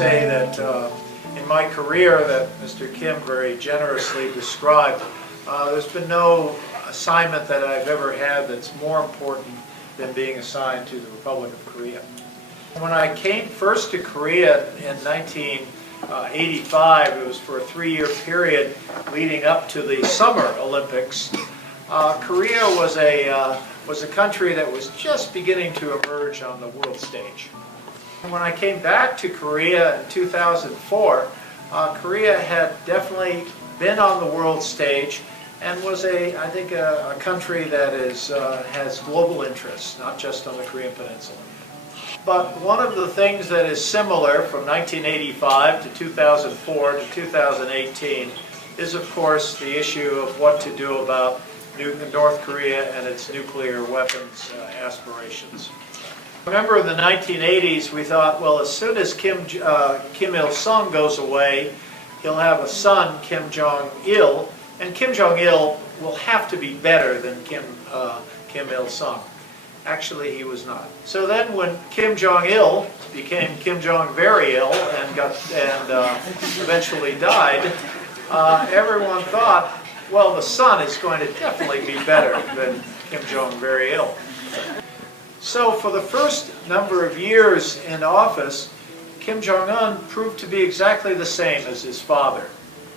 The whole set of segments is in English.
say that in my career that Mr. Kim very generously described, there's been no assignment that I've ever had that's more important than being assigned to the Republic of Korea. When I came first to Korea in 1985, it was for a 3-year period leading up to the Summer Olympics. Korea was a country that was just beginning to emerge on the world stage. When I came back to Korea in 2004, Korea had definitely been on the world stage and was I think a country that has global interests, not just on the Korean Peninsula. But one of the things that is similar from 1985 to 2004 to 2018 is, of course, the issue of what to do about North Korea and its nuclear weapons aspirations. Remember in the 1980s we thought, well, as soon as Kim Il-sung goes away, he'll have a son, Kim Jong-il, and Kim Jong-il will have to be better than Kim Il-sung. Actually, he was not. So then when Kim Jong-il became Kim Jong-very-ill and eventually died, everyone thought, well, the son is going to definitely be better than Kim Jong-very-ill. So for the first number of years in office, Kim Jong-un proved to be exactly the same as his father.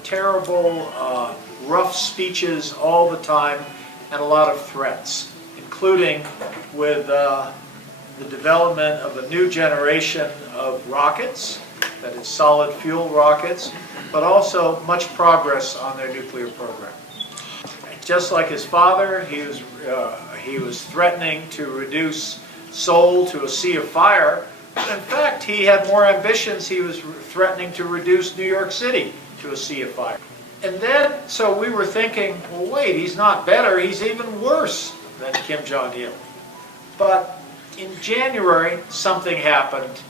Terrible, rough speeches all the time and a lot of threats, including with the development of a new generation of rockets, that is solid fuel rockets, but also much progress on their nuclear program. Just like his father, he was threatening to reduce Seoul to a sea of fire. But in fact, he had more ambitions. He was threatening to reduce New York City to a sea of fire. And then, so we were thinking, well, wait, he's not better, he's even worse than Kim Jong-il. But in January, something happened,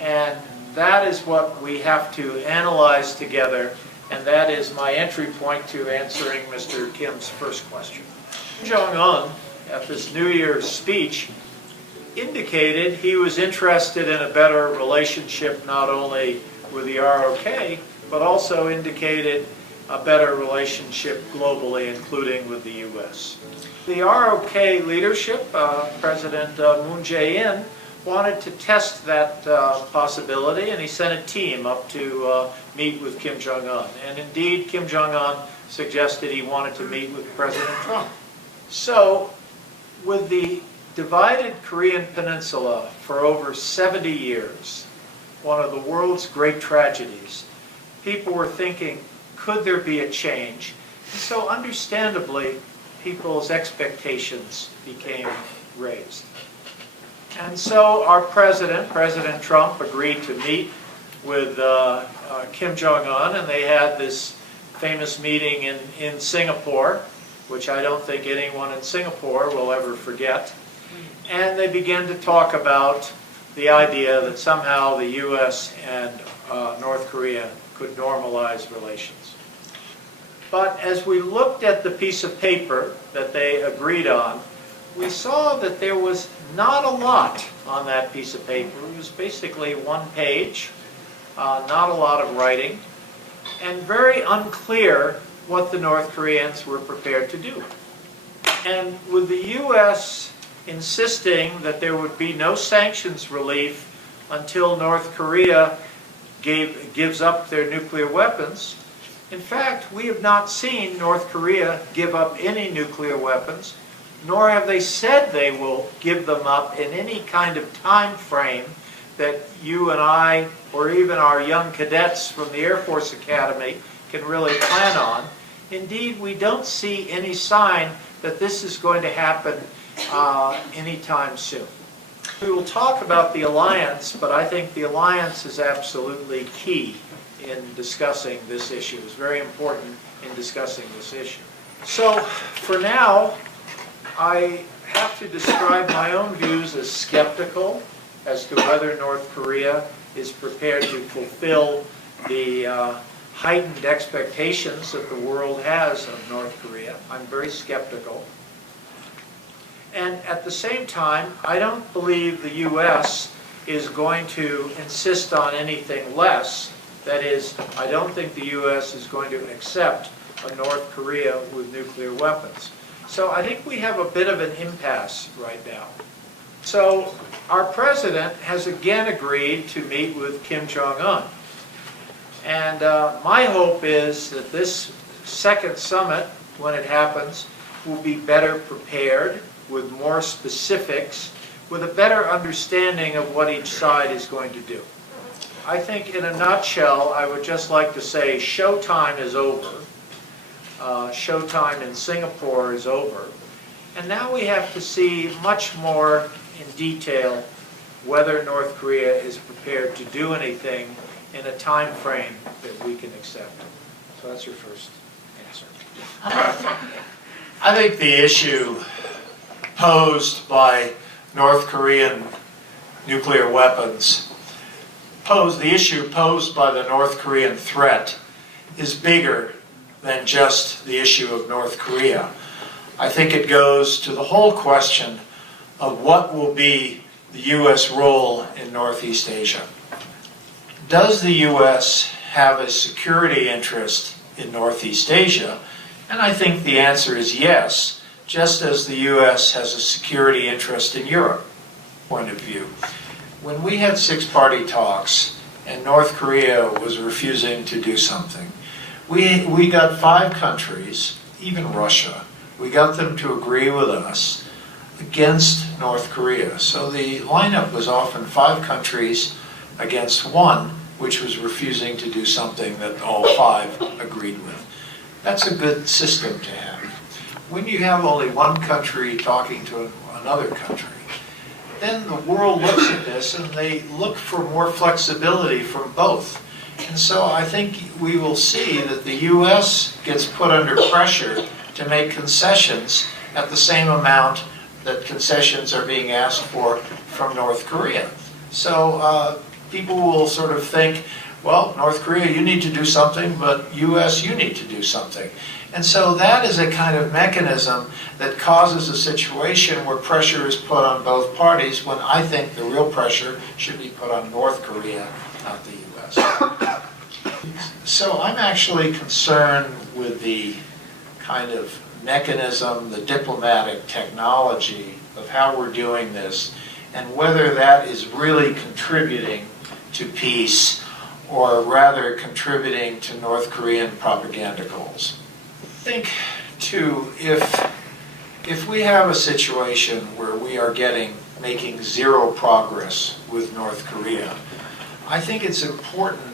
and that is what we have to analyze together, and that is my entry point to answering Mr. Kim's first question. Kim Jong-un, at this New Year's speech, indicated he was interested in a better relationship not only with the ROK, but also indicated a better relationship globally, including with the U.S. The ROK leadership, President Moon Jae-in, wanted to test that possibility, and he sent a team up to meet with Kim Jong-un. And indeed, Kim Jong-un suggested he wanted to meet with President Trump. So, with the divided Korean peninsula for over 70 years, one of the world's great tragedies, people were thinking, could there be a change? And so understandably, people's expectations became raised. And so our President Trump, agreed to meet with Kim Jong-un, and they had this famous meeting in Singapore, which I don't think anyone in Singapore will ever forget. And they began to talk about the idea that somehow the U.S. and North Korea could normalize relations. But as we looked at the piece of paper that they agreed on, we saw that there was not a lot on that piece of paper. It was basically one page, not a lot of writing, and very unclear what the North Koreans were prepared to do. And with the U.S. insisting that there would be no sanctions relief until North Korea gives up their nuclear weapons, in fact, we have not seen North Korea give up any nuclear weapons, nor have they said they will give them up in any kind of time frame that you and I, or even our young cadets from the Air Force Academy, can really plan on. Indeed, we don't see any sign that this is going to happen anytime soon. We will talk about the alliance, but I think the alliance is absolutely key in discussing this issue. It's very important in discussing this issue. So, for now, I have to describe my own views as skeptical as to whether North Korea is prepared to fulfill the heightened expectations that the world has of North Korea. I'm very skeptical. And at the same time, I don't believe the U.S. is going to insist on anything less. That is, I don't think the U.S. is going to accept a North Korea with nuclear weapons. So I think we have a bit of an impasse right now. So our president has again agreed to meet with Kim Jong-un. And my hope is that this second summit, when it happens, will be better prepared with more specifics, with a better understanding of what each side is going to do. I think in a nutshell, I would just like to say showtime is over. Showtime in Singapore is over. And now we have to see much more in detail whether North Korea is prepared to do anything in a time frame that we can accept. So that's your first answer. I think the issue posed by North Korean nuclear weapons, the issue posed by the North Korean threat is bigger than just the issue of North Korea. I think it goes to the whole question of what will be the U.S. role in Northeast Asia. Does the U.S. have a security interest in Northeast Asia? And I think the answer is yes, just as the U.S. has a security interest in Europe, point of view. When we had six-party talks and North Korea was refusing to do something, we got 5 countries, even Russia, we got them to agree with us against North Korea. So the lineup was often 5 countries against 1, which was refusing to do something that all 5 agreed with. That's a good system to have. When you have only one country talking to another country, then the world looks at this and they look for more flexibility from both. And so I think we will see that the U.S. gets put under pressure to make concessions at the same amount that concessions are being asked for from North Korea. So people will sort of think, well, North Korea, you need to do something, but U.S., you need to do something. And so that is a kind of mechanism that causes a situation where pressure is put on both parties, when I think the real pressure should be put on North Korea, not the U.S. So I'm actually concerned with the kind of mechanism, the diplomatic technology of how we're doing this, and whether that is really contributing to peace, or rather contributing to North Korean propaganda goals. I think, too, if we have a situation where we are making zero progress with North Korea, I think it's important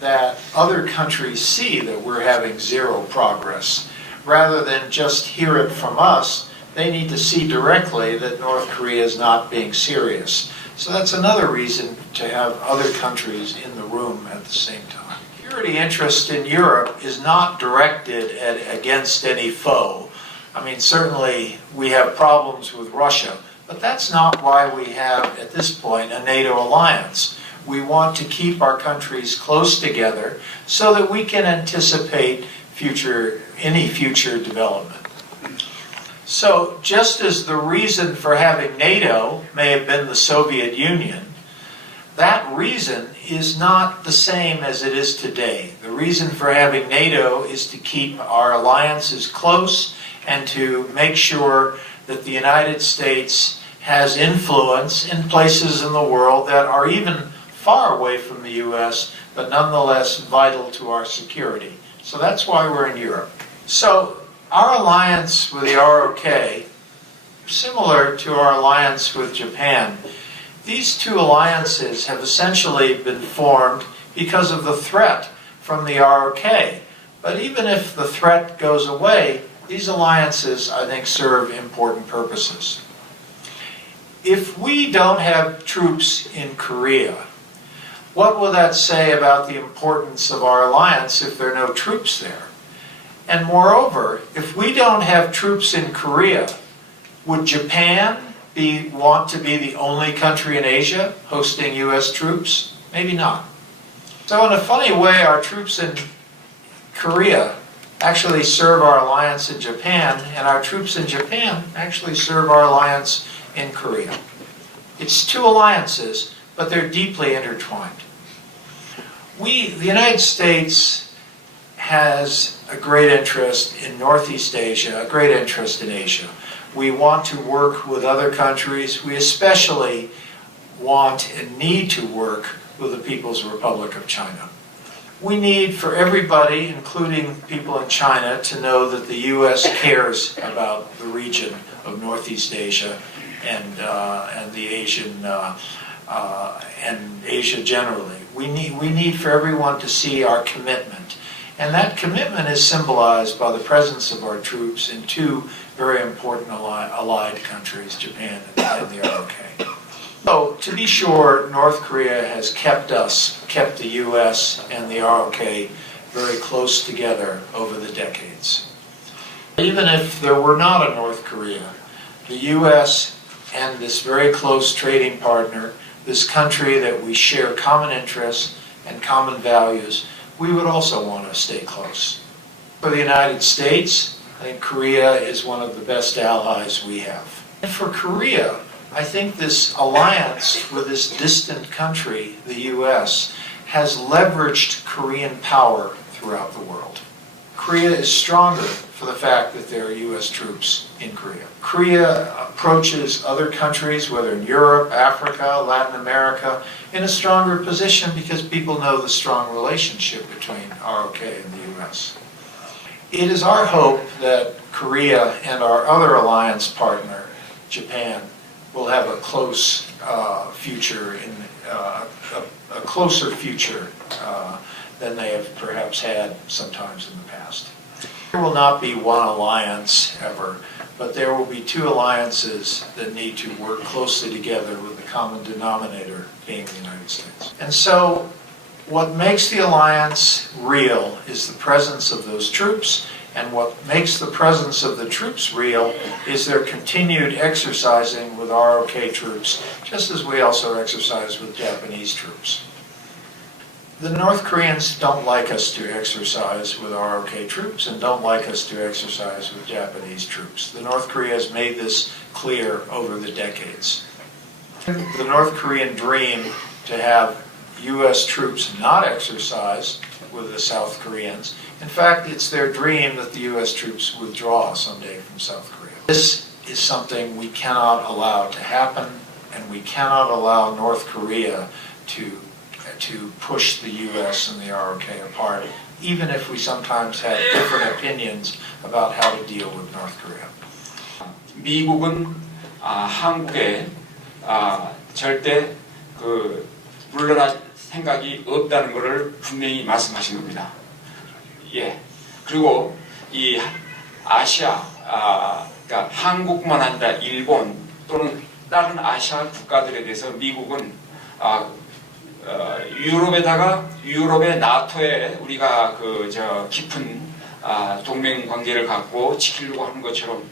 that other countries see that we're having zero progress. Rather than just hear it from us, they need to see directly that North Korea is not being serious. So that's another reason to have other countries in the room at the same time. Security interest in Europe is not directed against any foe. I mean, certainly we have problems with Russia, but that's not why we have, at this point, a NATO alliance. We want to keep our countries close together so that we can anticipate any future development. So just as the reason for having NATO may have been the Soviet Union, that reason is not the same as it is today. The reason for having NATO is to keep our alliances close and to make sure that the United States has influence in places in the world that are even far away from the U.S., but nonetheless vital to our security. So that's why we're in Europe. So our alliance with the ROK, similar to our alliance with Japan, these two alliances have essentially been formed because of the threat from the ROK. But even if the threat goes away, these alliances, I think, serve important purposes. If we don't have troops in Korea, what will that say about the importance of our alliance if there are no troops there? And moreover, if we don't have troops in Korea, would Japan want to be the only country in Asia hosting U.S. troops? Maybe not. So in a funny way, our troops in Korea actually serve our alliance in Japan, and our troops in Japan actually serve our alliance in Korea. It's two alliances, but they're deeply intertwined. The United States has a great interest in Northeast Asia, a great interest in Asia. We want to work with other countries. We especially want and need to work with the People's Republic of China. We need for everybody, including people in China, to know that the U.S. cares about the region of Northeast Asia and the Asian and Asia generally. We need for everyone to see our commitment. And that commitment is symbolized by the presence of our troops in two very important allied countries, Japan and the ROK. So, to be sure, North Korea has kept the U.S. and the ROK very close together over the decades. Even if there were not a North Korea, the U.S. and this very close trading partner, this country that we share common interests and common values, we would also want to stay close. For the United States, I think Korea is one of the best allies we have. And for Korea, I think this alliance with this distant country, the U.S., has leveraged Korean power throughout the world. Korea is stronger for the fact that there are U.S. troops in Korea. Korea approaches other countries, whether in Europe, Africa, Latin America, in a stronger position because people know the strong relationship between ROK and the U.S. It is our hope that Korea and our other alliance partner, Japan, will have a close future, a closer future than they have perhaps had sometimes in the past. There will not be one alliance ever, but there will be two alliances that need to work closely together with the common denominator being the United States. And so what makes the alliance real is the presence of those troops, and what makes the presence of the troops real is their continued exercising with ROK troops, just as we also exercise with Japanese troops. The North Koreans don't like us to exercise with ROK troops and don't like us to exercise with Japanese troops. The North Korea has made this clear over the decades. The North Korean dream to have U.S. troops not exercise with the South Koreans. In fact, it's their dream that the U.S. troops withdraw someday from South Korea. This is something we cannot allow to happen, and we cannot allow North Korea to push the U.S. and the ROK apart, even if we sometimes have different opinions about how to deal with North Korea. 미국은 한국에 절대 물러날 생각이 없다는 것을 분명히 말씀하신 겁니다. 예. 그리고 이 아시아, 그러니까 한국만 아니라 일본 또는 다른 아시아 국가들에 대해서 미국은 유럽의 나토에 우리가 깊은 동맹 관계를 갖고 지키려고 하는 것처럼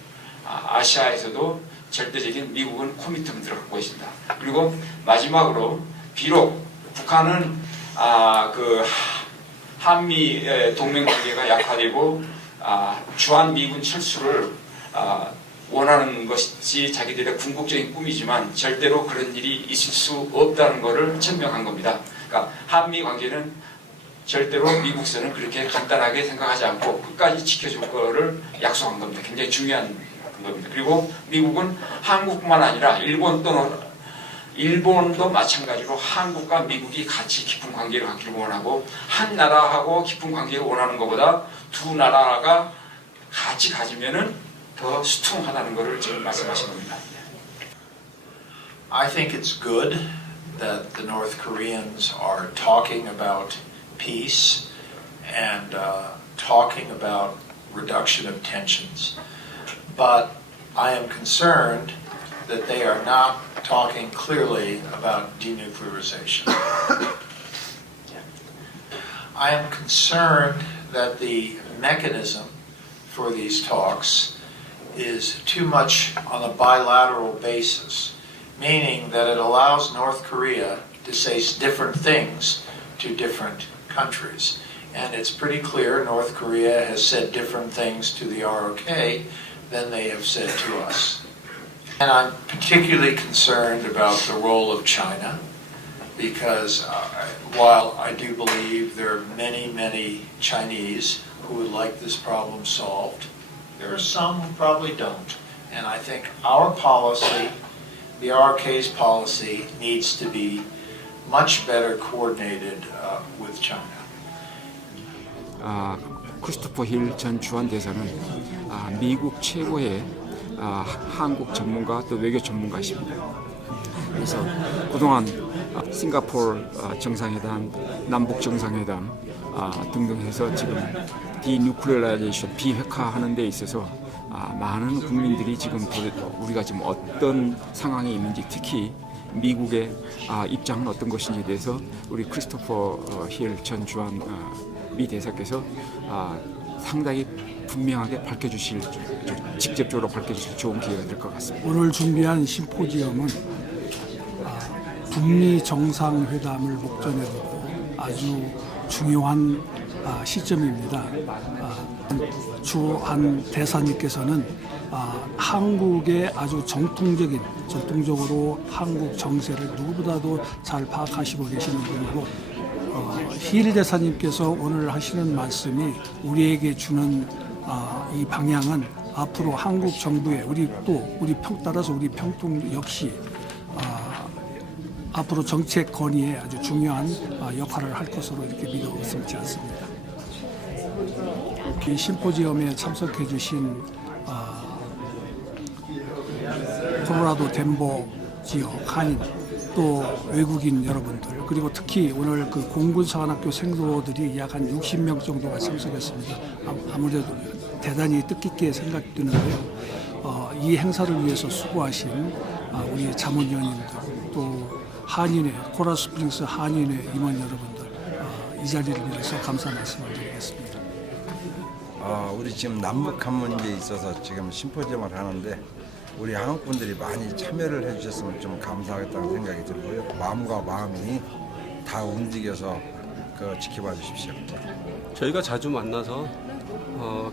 아시아에서도 절대적인 미국은 코미트먼트를 갖고 있습니다. 그리고 마지막으로 비록 북한은 한미 동맹 관계가 약화되고 주한미군 철수를 원하는 것이 자기들의 궁극적인 꿈이지만 절대로 그런 일이 있을 수 없다는 것을 증명한 겁니다. 그러니까 한미 관계는 절대로 미국에서는 그렇게 간단하게 생각하지 않고 끝까지 지켜줄 거를 약속한 겁니다. 굉장히 중요한 겁니다. 그리고 미국은 한국뿐만 아니라 일본도 마찬가지로 한국과 미국이 같이 깊은 관계를 갖기를 원하고 한 나라하고 깊은 관계를 원하는 것보다 두 나라가 같이 가지면은 더 수통하다는 것을 지금 말씀하신 겁니다. I think it's good that the North Koreans are talking about peace and talking about reduction of tensions. But I am concerned that they are not talking clearly about denuclearization. I am concerned that the mechanism for these talks is too much on a bilateral basis, meaning that it allows North Korea to say different things to different countries. And it's pretty clear North Korea has said different things to the ROK than they have said to us. And I'm particularly concerned about the role of China. because while I do believe there are many Chinese who would like this problem solved, there are some who probably don't. And I think our policy, the RK's policy, needs to be much better coordinated with China. 크리스토퍼 힐 전 주한대사는 미국 최고의 한국 전문가 또 외교 전문가십니다. 그래서 그동안 싱가포르 정상회담, 남북 정상회담 등등 해서 지금 디뉴클리어라이제이션 비핵화하는 데 있어서 많은 국민들이 지금 우리가 지금 어떤 상황에 있는지 특히 미국의 입장은 어떤 것인지에 대해서 우리 크리스토퍼 힐 전 주한 미 대사께서 상당히 분명하게 밝혀주실, 직접적으로 밝혀주실 좋은 기회가 될 것 같습니다. 오늘 준비한 심포지엄은 북미 정상회담을 목전에 두고 아주 중요한 시점입니다. 주한 대사님께서는 한국의 아주 전통적으로 한국 정세를 누구보다도 잘 파악하시고 계시는 분이고 힐 대사님께서 오늘 하시는 말씀이 우리에게 주는 이 방향은 앞으로 한국 정부의 따라서 우리 평통 역시 앞으로 정책 건의에 아주 중요한 역할을 할 것으로 이렇게 믿어 의심치 않습니다. 이 심포지엄에 참석해 주신 콜로라도 덴버 지역 한인 또 외국인 여러분들 그리고 특히 오늘 그 공군사관학교 생도들이 약 한 60명 정도가 참석했습니다. 아무래도 대단히 뜻깊게 생각되는데요. 이 행사를 위해서 수고하신 우리 자문위원님들 또 한인회 코랄스프링스 한인회 임원 여러분들 이 자리를 빌어서 감사 말씀을 드리겠습니다. 우리 지금 남북한 문제에 있어서 지금 심포지엄을 하는데 우리 한국 분들이 많이 참여를 해주셨으면 좀 감사하겠다는 생각이 들고요. 마음과 마음이 다 움직여서 지켜봐 주십시오. 저희가 자주 만나서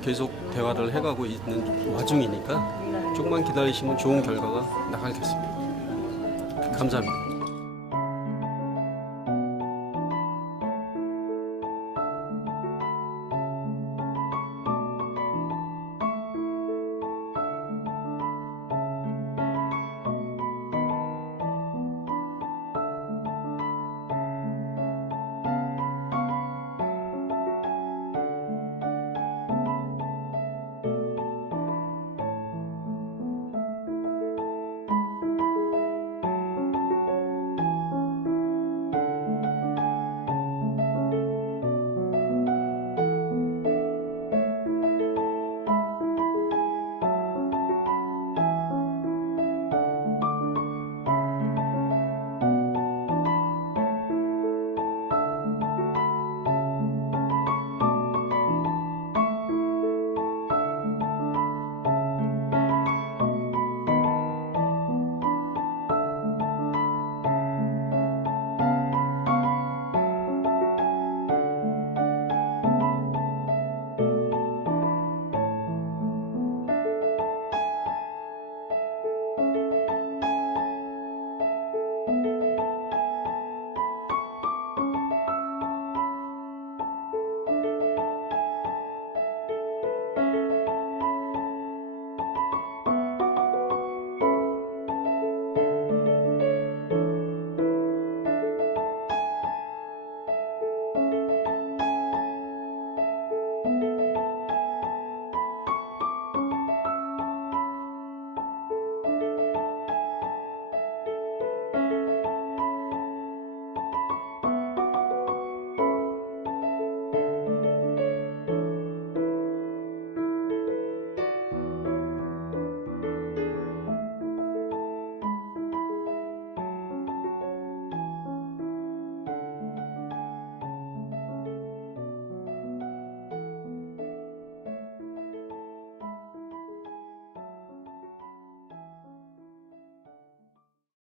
계속 대화를 해가고 있는 와중이니까 조금만 기다리시면 좋은 결과가 나가겠습니다. 감사합니다.